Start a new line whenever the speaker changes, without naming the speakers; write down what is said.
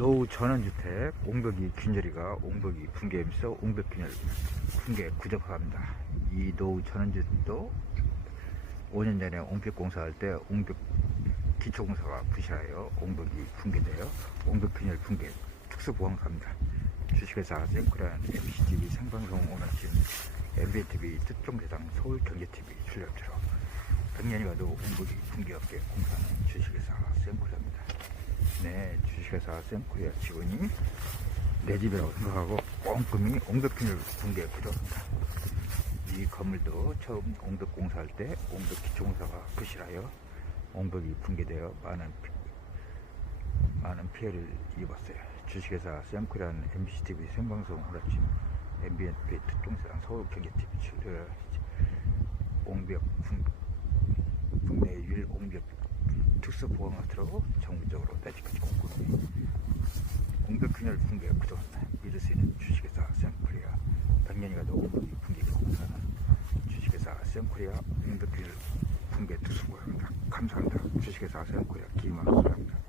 노후 전원주택 옹벽이 균열이가 옹벽이 붕괴하면서 옹벽 균열 붕괴 구조합니다. 이 노후 전원주택도 5년 전에 옹벽 공사할 때 옹벽 기초공사가 부실하여 옹벽이 붕괴되어 옹벽 균열 붕괴 특수보강사입니다. 주식회사 샘크란 MCTV 생방송 오늘 지금 MBTV 특종대상 서울경제TV 출연자로 백년이 가도 옹벽이 붕괴업계 공사는 주식회사 샘코리아입니다. 네, 주식회사 샘코리아 직원이 내 집이라고 생각하고 꼼꼼히 옹벽균열 붕괴 구조합니다. 이 건물도 처음 옹벽 공사할 때 옹벽 기초공사가 부실하여 옹벽이 붕괴되어 많은 피, 많은 피해를 입었어요. 주식회사 샘코리아는 MBCTV 생방송 오라침 MBNP 특종사랑 서울 경제TV 출연 옹벽 붕, 국내율 옹벽 특수보강업체로 정부적으로 내지까지 꼼꼼히 옹벽균열 붕괴 구조한다. 믿을 수 있는 주식회사 샘코리아 100년이 가도 옹벽이 붕괴가 공사는 주식회사 샘코리아 옹벽균열 붕괴 특수보강입니다. 감사합니다. 주식회사 샘코리아 기만 수합니다.